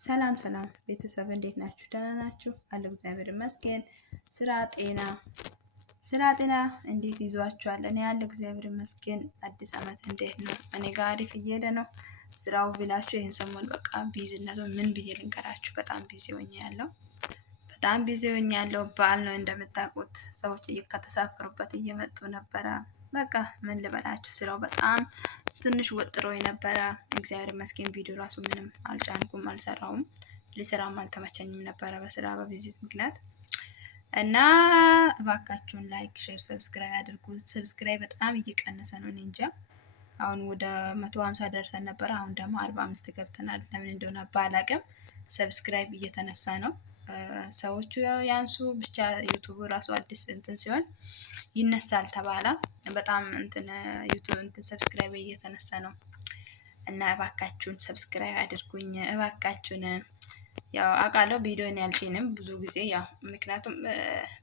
ሰላም ሰላም ቤተሰብ እንዴት ናችሁ? ደህና ናችሁ? አለሁ እግዚአብሔር ይመስገን። ስራ ጤና እንዴት ይዟችኋል? እኔ ያለሁ እግዚአብሔር ይመስገን። አዲስ ዓመት እንዴት ነው? እኔ ጋር አሪፍ እየሄደ ነው። ስራው ብላችሁ ይህን ሰሞን በቃ ቢዝነቱ ምን ብዬ ልንገራችሁ? በጣም ቢዚ ሆኜ ያለው በዓል ነው እንደምታውቁት። ሰዎች ከተሳፈሩበት እየመጡ ነበረ። በቃ ምን ልበላችሁ፣ ስራው በጣም ትንሽ ወጥሮ ነበረ። እግዚአብሔር ይመስገን ቪዲዮ ራሱ ምንም አልጫንኩም፣ አልሰራውም፣ ሊሰራም አልተመቸኝም ነበረ በስራ በቪዚት ምክንያት እና እባካችሁን ላይክ፣ ሼር፣ ሰብስክራይብ አድርጉ። ሰብስክራይብ በጣም እየቀነሰ ነው። እኔ እንጃ አሁን ወደ 150 ደርሰን ነበረ። አሁን ደግሞ 45 ገብተናል። ለምን እንደሆነ ባላቅም ሰብስክራይብ እየተነሳ ነው። ሰዎቹ ያንሱ ብቻ ዩቱብ ራሱ አዲስ እንትን ሲሆን ይነሳል ተባለ። በጣም እንትን ዩቱብ እንትን ሰብስክራይብ እየተነሳ ነው እና እባካችሁን ሰብስክራይብ አድርጉኝ እባካችሁን። ያው አውቃለሁ ቪዲዮን ያልችልም ብዙ ጊዜ ያው ምክንያቱም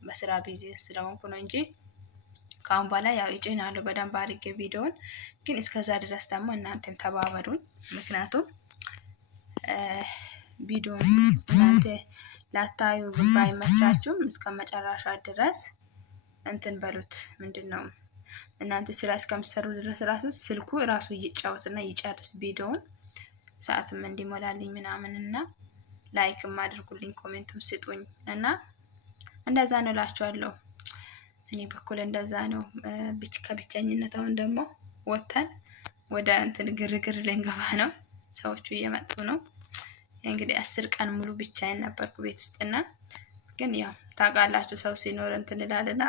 በስራ ቢዚ ስለሆንኩ ነው እንጂ ከአሁን በኋላ ያው እጭናለሁ በደንብ አድርጌ ቪዲዮን። ግን እስከዛ ድረስ ደግሞ እናንተም ተባበሩኝ። ምክንያቱም ቪዲዮን እናንተ ላታዩ ባይመቻችሁም እስከ መጨረሻ ድረስ እንትን በሉት። ምንድነው እናንተ ስራ እስከምትሰሩ ድረስ ራሱ ስልኩ ራሱ ይጫወትና ይጨርስ ቪዲዮውን፣ ሰዓትም እንዲሞላልኝ ምናምን እና ላይክም አድርጉልኝ፣ ኮሜንትም ስጡኝ እና እንደዛ ነው እላችኋለሁ። እኔ በኩል እንደዛ ነው። ከብቸኝነት አሁን ደግሞ ወጥተን ወደ እንትን ግርግር ልንገባ ነው። ሰዎቹ እየመጡ ነው። እንግዲህ 10 ቀን ሙሉ ብቻዬን ነበርኩ ቤት ውስጥና ግን ያው ታውቃላችሁ ሰው ሲኖር እንትን ይላልና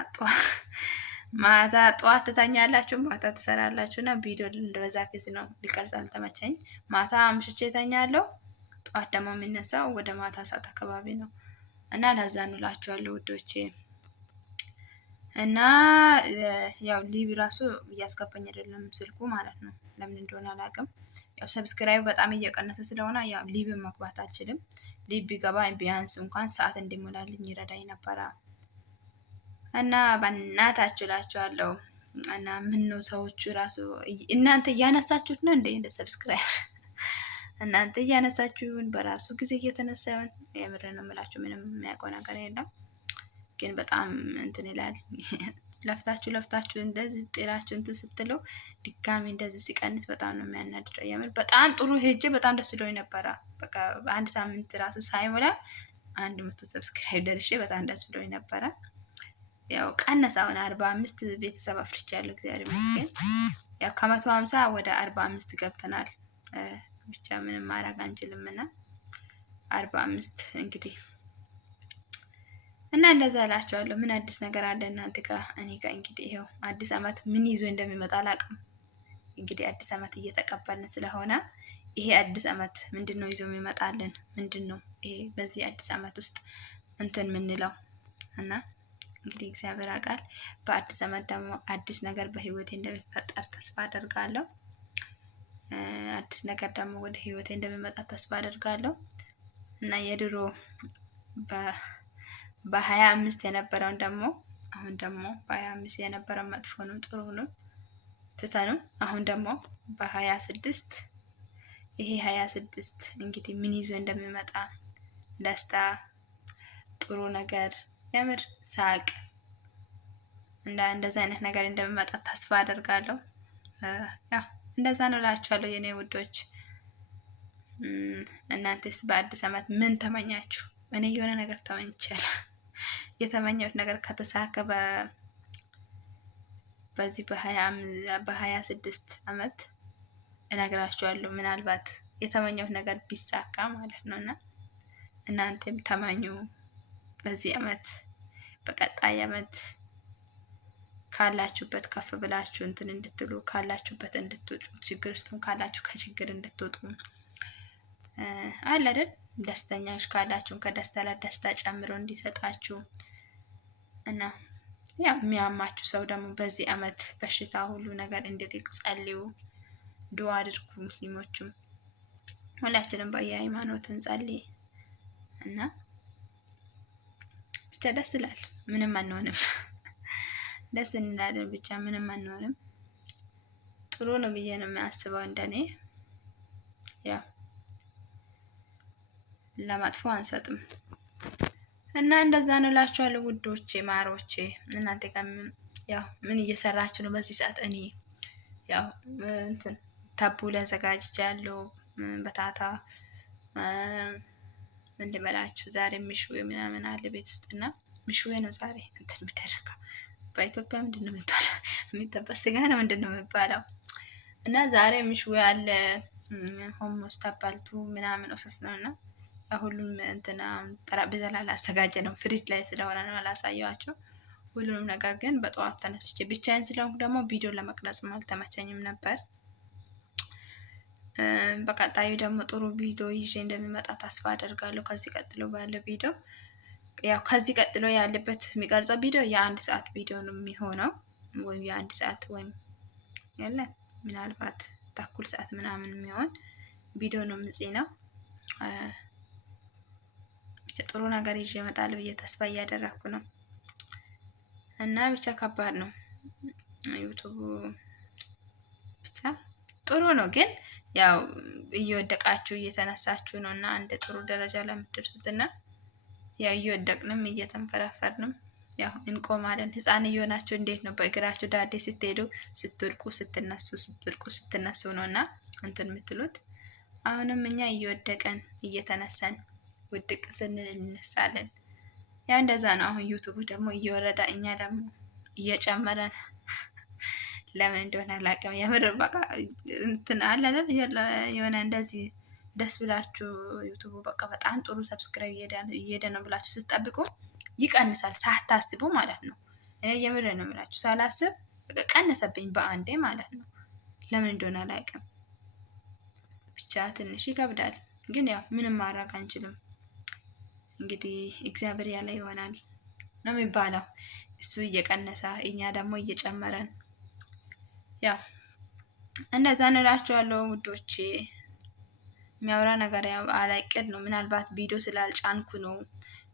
ማታ ጠዋት ትተኛላችሁ፣ ማታ ትሰራላችሁ እና ቪዲዮ እንደዛ ጊዜ ነው ሊቀርጽ አልተመቸኝ። ማታ አምሽቼ እተኛለሁ፣ ጠዋት ደግሞ የሚነሳው ወደ ማታ ሰዓት አካባቢ ነው እና ለዛ ነው እላችኋለሁ ውዶቼ። እና ያው ሊብ ራሱ እያስገባኝ አይደለም ስልኩ ማለት ነው። ለምን እንደሆነ አላውቅም። ያው ሰብስክራይብ በጣም እየቀነሰ ስለሆነ ያው ሊብ መግባት አልችልም። ሊብ ቢገባ ቢያንስ እንኳን ሰዓት እንዲሞላልኝ ይረዳኝ ነበረ እና በእናታችሁ እላችኋለሁ። እና ምን ነው ሰዎቹ ራሱ እናንተ እያነሳችሁት ነው እንደ ሰብስክራይብ እናንተ እያነሳችሁን በራሱ ጊዜ እየተነሳ ይሆን? የምር ነው የምላችሁ። ምንም የሚያውቀው ነገር የለም። ግን በጣም እንትን ይላል። ለፍታችሁ እንደዚህ ጤናችሁ እንትን ስትለው ድጋሚ እንደዚህ ሲቀንስ በጣም ነው የሚያናድደው። የምር በጣም ጥሩ ሄጄ በጣም ደስ ብሎኝ ነበረ። በቃ በአንድ ሳምንት ራሱ ሳይሞላ 100 ሰብስክራይብ ደርሼ በጣም ደስ ብሎኝ ነበረ። ያው ቀነሰ። አሁን 45 ቤተሰብ አፍርቻለሁ እግዚአብሔር ይመስገን። ያው ከ150 ወደ 45 ገብተናል። ብቻ ምንም ማድረግ አንችልም እና 45 እንግዲህ እና እንደዛ እላችኋለሁ። ምን አዲስ ነገር አለ እናንተ ጋር? እኔ ጋር እንግዲህ ይሄው አዲስ ዓመት ምን ይዞ እንደሚመጣ አላውቅም። እንግዲህ አዲስ ዓመት እየተቀበልን ስለሆነ ይሄ አዲስ ዓመት ምንድነው ይዞ የሚመጣልን? ምንድነው ይሄ በዚህ አዲስ ዓመት ውስጥ እንትን የምንለው? እና እንግዲህ እግዚአብሔር ያውቃል። በአዲስ ዓመት ደግሞ አዲስ ነገር በህይወቴ እንደሚፈጠር ተስፋ አደርጋለሁ። አዲስ ነገር ደግሞ ወደ ህይወቴ እንደሚመጣ ተስፋ አደርጋለሁ እና የድሮ በ25 የነበረውን ደግሞ አሁን ደግሞ በ25 የነበረው መጥፎ ነው ጥሩ ነው ትተኑ አሁን ደግሞ በ26 ይሄ 26 እንግዲህ ምን ይዞ እንደሚመጣ ደስታ፣ ጥሩ ነገር፣ የምር ሳቅ እንደዛ አይነት ነገር እንደሚመጣ ተስፋ አደርጋለሁ። ያው እንደዛ ነው እላችኋለሁ የኔ ውዶች። እናንተስ በአዲስ ዓመት ምን ተመኛችሁ? እኔ የሆነ ነገር ተመኝቻለሁ። የተመኘሁት ነገር ከተሳካ በዚህ በ26 ዓመት እነግራችኋለሁ። ምናልባት የተመኘሁት ነገር ቢሳካ ማለት ነው እና እናንተም ተመኙ። በዚህ ዓመት በቀጣይ ዓመት ካላችሁበት ከፍ ብላችሁ እንትን እንድትሉ፣ ካላችሁበት እንድትወጡ፣ ችግር ውስጥም ካላችሁ ከችግር እንድትወጡ አለ አይደል? ደስተኛዎች ካላችሁም ከደስታ ላይ ደስታ ጨምሮ እንዲሰጣችሁ እና ያው የሚያማችሁ ሰው ደግሞ በዚህ ዓመት በሽታ ሁሉ ነገር እንዲርቅ ጸልዩ፣ ዱዓ አድርጉ። ሙስሊሞችም ሁላችንም በየሃይማኖት እንጸልይ እና ብቻ ደስ ይላል። ምንም አንሆንም፣ ደስ እንላለን። ብቻ ምንም አንሆንም። ጥሩ ነው ብዬ ነው የሚያስበው እንደኔ ያው ለመጥፎ አንሰጥም። እና እንደዛ ነው እላችኋለሁ ውዶቼ ማሮቼ። እናንተ ጋር ያው ምን እየሰራችሁ ነው በዚህ ሰዓት? እኔ ያው እንትን ታቡላ አዘጋጅቻለሁ በታታ ምን ልበላችሁ ዛሬ ምሽዌ ምናምን አለ ቤት ውስጥ እና ምሽዌ ነው ዛሬ እንትን የሚደረገው። በኢትዮጵያ ምንድን ነው የሚባለው? የሚጠበስ ስጋ ነው ምንድን ነው የሚባለው? እና ዛሬ ምሽዌ አለ ሆምስ ተባልቱ ምናምን ኦሰስ ነው እና ሁሉም እንትና ጠረጴዛ ላይ አዘጋጀ ነው። ፍሪጅ ላይ ስለሆነ ነው አላሳየዋቸው ሁሉንም ነገር። ግን በጠዋት ተነስቼ ብቻዬን ስለሆንኩ ደግሞ ቪዲዮ ለመቅረጽም አልተመቸኝም ነበር። በቀጣዩ ደግሞ ጥሩ ቪዲዮ ይዤ እንደሚመጣ ተስፋ አደርጋለሁ። ከዚህ ቀጥሎ ባለ ቪዲዮ ያው ከዚህ ቀጥሎ ያለበት የሚቀርጸው ቪዲዮ የአንድ ሰዓት ቪዲዮ ነው የሚሆነው፣ ወይም የአንድ ሰዓት ወይም ያለ ምናልባት ተኩል ሰዓት ምናምን የሚሆን ቪዲዮ ነው የምጽነው። ጥሩ ነገር ይዤ እመጣለሁ ብዬ ተስፋ እያደረኩ ነው። እና ብቻ ከባድ ነው ዩቱብ ብቻ ጥሩ ነው፣ ግን ያው እየወደቃችሁ እየተነሳችሁ ነው እና አንድ ጥሩ ደረጃ ላይ የምትደርሱት እና ያው እየወደቅንም እየተንፈራፈርንም ያው እንቆማለን። ህፃን እየሆናችሁ እንዴት ነው በእግራችሁ ዳዴ ስትሄዱ ስትወድቁ ስትነሱ ስትወድቁ ስትነሱ ነው እና እንትን የምትሉት። አሁንም እኛ እየወደቀን እየተነሳን ውድቅ ስንል እንነሳለን። ያ እንደዛ ነው። አሁን ዩቱቡ ደግሞ እየወረደ እኛ ደግሞ እየጨመረን ለምን እንደሆነ አላውቅም። የምር በቃ እንትን አለ አይደል የሆነ እንደዚህ ደስ ብላችሁ ዩቱቡ በቃ በጣም ጥሩ ሰብስክራይብ እየሄደ ነው ብላችሁ ስትጠብቁ ይቀንሳል፣ ሳታስቡ ማለት ነው። የምር ነው የምላችሁ፣ ሳላስብ ቀነሰብኝ በአንዴ ማለት ነው። ለምን እንደሆነ አላውቅም። ብቻ ትንሽ ይከብዳል፣ ግን ያው ምንም ማድረግ አንችልም። እንግዲህ እግዚአብሔር ያለ ይሆናል ነው የሚባለው። እሱ እየቀነሰ እኛ ደግሞ እየጨመረን ያው እንደዛ እንላችኋለሁ ውዶቼ። የሚያወራ ነገር ያው አላቅድ ነው። ምናልባት ቪዲዮ ስላልጫንኩ ነው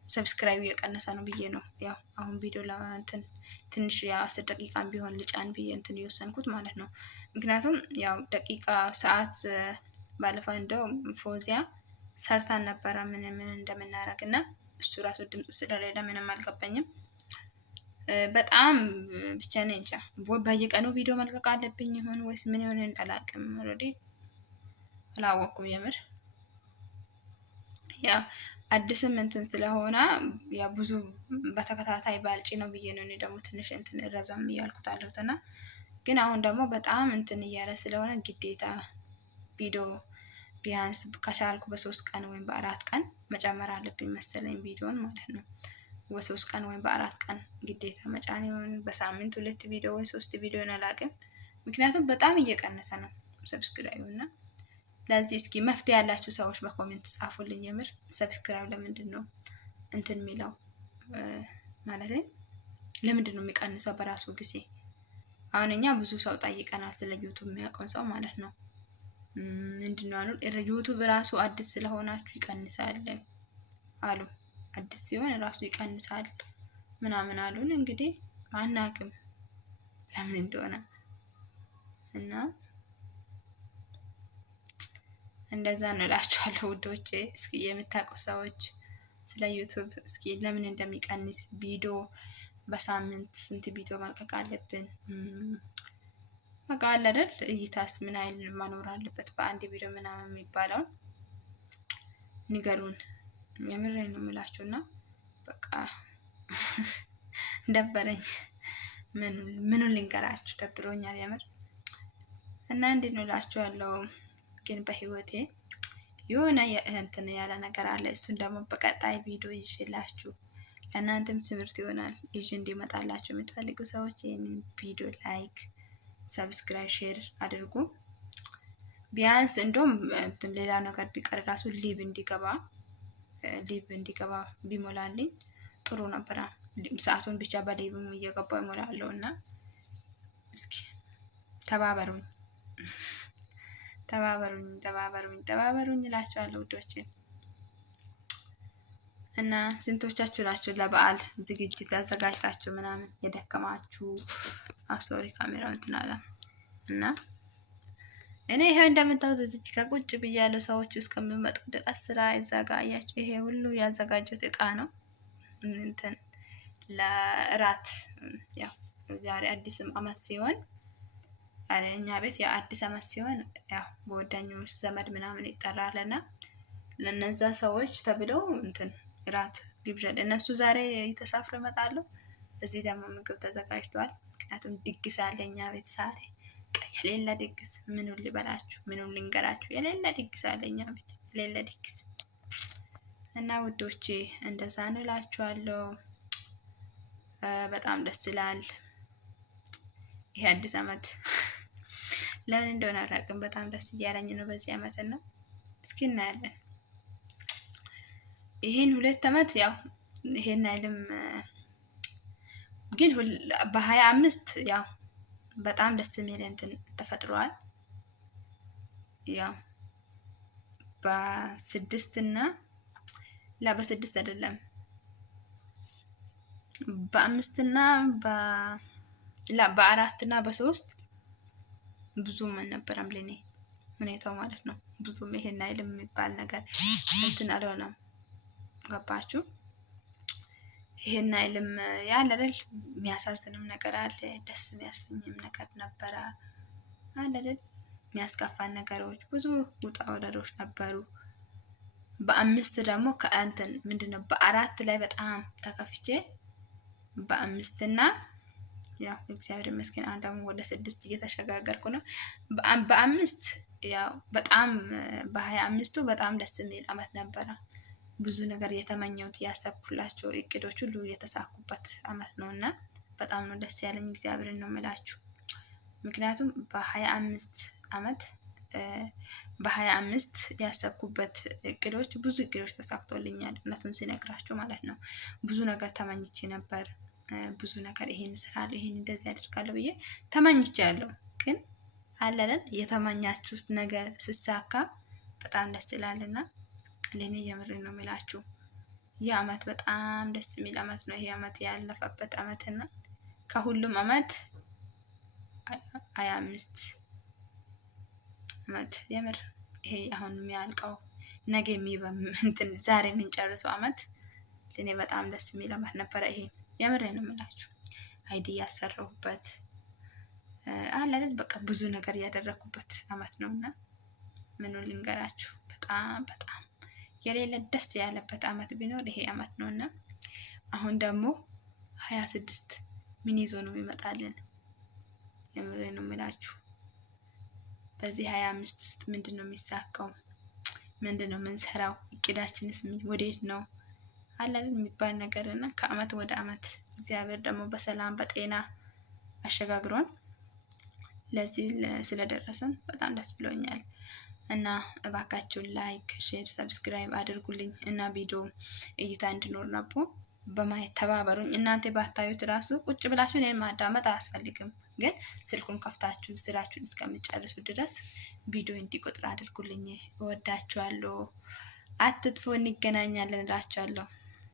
ሰብስክራይብ እየቀነሰ ነው ብዬ ነው ያው አሁን ቪዲዮ ለእንትን ትንሽ ያው 10 ደቂቃም ቢሆን ልጫን ብዬ እንትን እየወሰንኩት ማለት ነው። ምክንያቱም ያው ደቂቃ ሰዓት ባለፈው እንደው ፎዚያ ሰርታን ነበረ ምን እንደምናደርግ እና እሱ ራሱ ድምጽ ስለሌለ ምንም አልገባኝም። በጣም ብቻ ነኝ እንጃ በየቀኑ ቪዲዮ መልቀቅ አለብኝ ይሆን ወይስ ምን ይሆን እንዳላቅም ኦልሬዲ አላወቅኩም። የምር ያ አዲስም እንትን ስለሆነ ያ ብዙ በተከታታይ ባልጪ ነው ብዬ ነው። እኔ ደግሞ ትንሽ እንትን ረዘም እያልኩት አለሁትና ግን አሁን ደግሞ በጣም እንትን እያለ ስለሆነ ግዴታ ቪዲዮ ቢያንስ ከቻልኩ በ3 ቀን ወይም በ4 ቀን መጨመር አለብኝ መሰለኝ ቪዲዮን ማለት ነው። በ3 ቀን ወይም በ4 ቀን ግዴታ መጫን ይሆን፣ በሳምንት 2 ቪዲዮ ወይ 3 ቪዲዮ አላውቅም። ምክንያቱም በጣም እየቀነሰ ነው ሰብስክራይብ እና ለዚህ እስኪ መፍትሄ ያላችሁ ሰዎች በኮሜንት ጻፉልኝ። የምር ሰብስክራይብ ለምንድን ነው እንትን የሚለው ማለት ለምንድን ነው የሚቀንሰው በራሱ ጊዜ? አሁን እኛ ብዙ ሰው ጠይቀናል ስለ ዩቱብ የሚያውቀው ሰው ማለት ነው። ምንድነው አሉ ዩቱብ ራሱ አዲስ ስለሆናችሁ ይቀንሳል አሉ። አዲስ ሲሆን ራሱ ይቀንሳል ምናምን አሉን። እንግዲህ አናውቅም ለምን እንደሆነ እና እንደዛ እንላችኋለሁ ውዶቼ። እስኪ የምታውቁ ሰዎች ስለ ዩቱብ እስኪ ለምን እንደሚቀንስ ቪዲዮ በሳምንት ስንት ቪዲዮ መልቀቅ አለብን? በቃ አለ አይደል እይታስ ምን አይል መኖር አለበት በአንድ ቪዲዮ ምናምን የሚባለውን ንገሩን። የምሬን ነው የምላችሁና በቃ ደበረኝ። ምኑን ልንገራችሁ ደብሮኛል የምር እና እንዴት ነው እላችኋለሁ። ግን በህይወቴ የሆነ እንትን ያለ ነገር አለ። እሱን ደግሞ በቀጣይ ቪዲዮ ይዤላችሁ ለእናንተም ትምህርት ይሆናል ይዤ እንዲመጣላችሁ የምትፈልጉ ሰዎች ይህንን ቪዲዮ ላይክ፣ ሰብስክራይብ፣ ሼር አድርጉ። ቢያንስ እንደውም ሌላ ነገር ቢቀር ራሱ ሊብ እንዲገባ ቢሞላልኝ ጥሩ ነበረ። ሰዓቱን ብቻ በሊብም እየገባው ይሞላለሁ እና እስኪ ተባበሩኝ እላችኋለሁ ውዶቼ። እና ስንቶቻችሁ ናችሁ ለበዓል ዝግጅት አዘጋጅታችሁ ምናምን የደከማችሁ? ሶሪ ካሜራው እንትን አለ እና እኔ ይሄው እንደምታዩት እዚች ጋር ቁጭ ብያለሁ ሰዎቹ እስከሚመጡ ድረስ ስራ እዛ ጋር አያችሁ። ይሄ ሁሉ ያዘጋጁት እቃ ነው እንትን ለእራት ያው ዛሬ አዲስም አመት ሲሆን እኛ ቤት ያው አዲስ አመት ሲሆን ያው ጓደኞች ዘመድ ምናምን ይጠራልና ለነዛ ሰዎች ተብለው እንትን እራት ግብዣ እነሱ ዛሬ ተሳፍረው ይመጣሉ። እዚህ ደግሞ ምግብ ተዘጋጅቷል። ምክንያቱም ድግስ አለ እኛ ቤት ዛሬ የሌለ ድግስ ምኑን ልበላችሁ፣ ምኑን ልንገራችሁ፣ የሌለ ድግስ አለ እኛ ቤት የሌለ ድግስ እና ውዶቼ እንደዛ ነው እላችኋለሁ። በጣም ደስ ይላል። ይሄ አዲስ አመት ለምን እንደሆነ አላውቅም፣ በጣም ደስ እያለኝ ነው በዚህ አመት እና እስኪ እናያለን። ይሄን 2 አመት ያው ይሄን አይልም ግን በ25 ያው በጣም ደስ የሚል እንትን ተፈጥሯል። ያው በ6 እና በ6 አይደለም በ5 እና በ4 እና በ3 ብዙም አልነበረም ለኔ ሁኔታው ማለት ነው። ብዙም ይሄን አይልም የሚባል ነገር እንትን አልሆነም። ገባችሁ? ይሄን አይልም ያለ አይደል? የሚያሳዝንም ነገር አለ፣ ደስ የሚያሰኝም ነገር ነበረ አለ አይደል? የሚያስከፋን ነገሮች ብዙ ውጣ ወረዶች ነበሩ። በ5 ደግሞ ከእንትን ምንድነው በ4 ላይ በጣም ተከፍቼ በ5 እና ያው እግዚአብሔር ይመስገን አሁን ደግሞ ወደ 6 እየተሸጋገርኩ ነው። በ5 ያው በጣም በ25ቱ በጣም ደስ የሚል አመት ነበረ። ብዙ ነገር የተመኘሁት ያሰብኩላቸው እቅዶች ሁሉ የተሳኩበት አመት ነው እና በጣም ነው ደስ ያለኝ። እግዚአብሔርን ነው የምላችሁ። ምክንያቱም በ25 ያሰብኩበት እቅዶች ብዙ እቅዶች ተሳክቶልኛል። እውነቱን ሲነግራችሁ ማለት ነው። ብዙ ነገር ተመኝቼ ነበር። ብዙ ነገር ይሄን እሰራለሁ፣ ይሄን እንደዚህ አደርጋለሁ ብዬ ተመኝቻለሁ። ግን አለለን የተመኛችሁት ነገር ስሳካ በጣም ደስ ይላልና ለኔ የምሬ ነው የምላችሁ። ይህ አመት በጣም ደስ የሚል አመት ነው። ይሄ አመት ያለፈበት አመት እና ከሁሉም አመት 25 አመት የምር ይሄ አሁን የሚያልቀው ነገ እንትን ዛሬ የምንጨርሰው አመት ለኔ በጣም ደስ የሚል አመት ነበረ። ይሄ የምሬ ነው የምላችሁ። አይዲ ያሰራሁበት አይደል በቃ ብዙ ነገር ያደረኩበት አመት ነውና ምኑን ልንገራችሁ በጣም የሌለ ደስ ያለበት አመት ቢኖር ይሄ አመት ነውና አሁን ደግሞ 26 ምን ይዞ ነው ይመጣልን? የምሬ ነው የምላችሁ። በዚህ 25 ውስጥ ምንድነው የሚሳካው? ምንድነው የምንሰራው? እቅዳችንስ ወዴት ነው አላል የሚባል ነገር እና ከአመት ወደ አመት እግዚአብሔር ደግሞ በሰላም በጤና አሸጋግሮን ለዚህ ስለደረሰን በጣም ደስ ብሎኛል። እና እባካችሁን ላይክ፣ ሼር፣ ሰብስክራይብ አድርጉልኝ እና ቪዲዮ እይታ እንዲኖር ነበር በማየት ተባበሩኝ። እናንተ ባታዩት ራሱ ቁጭ ብላችሁ እኔን ማዳመጥ አያስፈልግም፣ ግን ስልኩን ከፍታችሁ ስራችሁን እስከምጨርሱ ድረስ ቪዲዮ እንዲቆጥር አድርጉልኝ። እወዳችኋለሁ። አትጥፉ። እንገናኛለን እላችኋለሁ።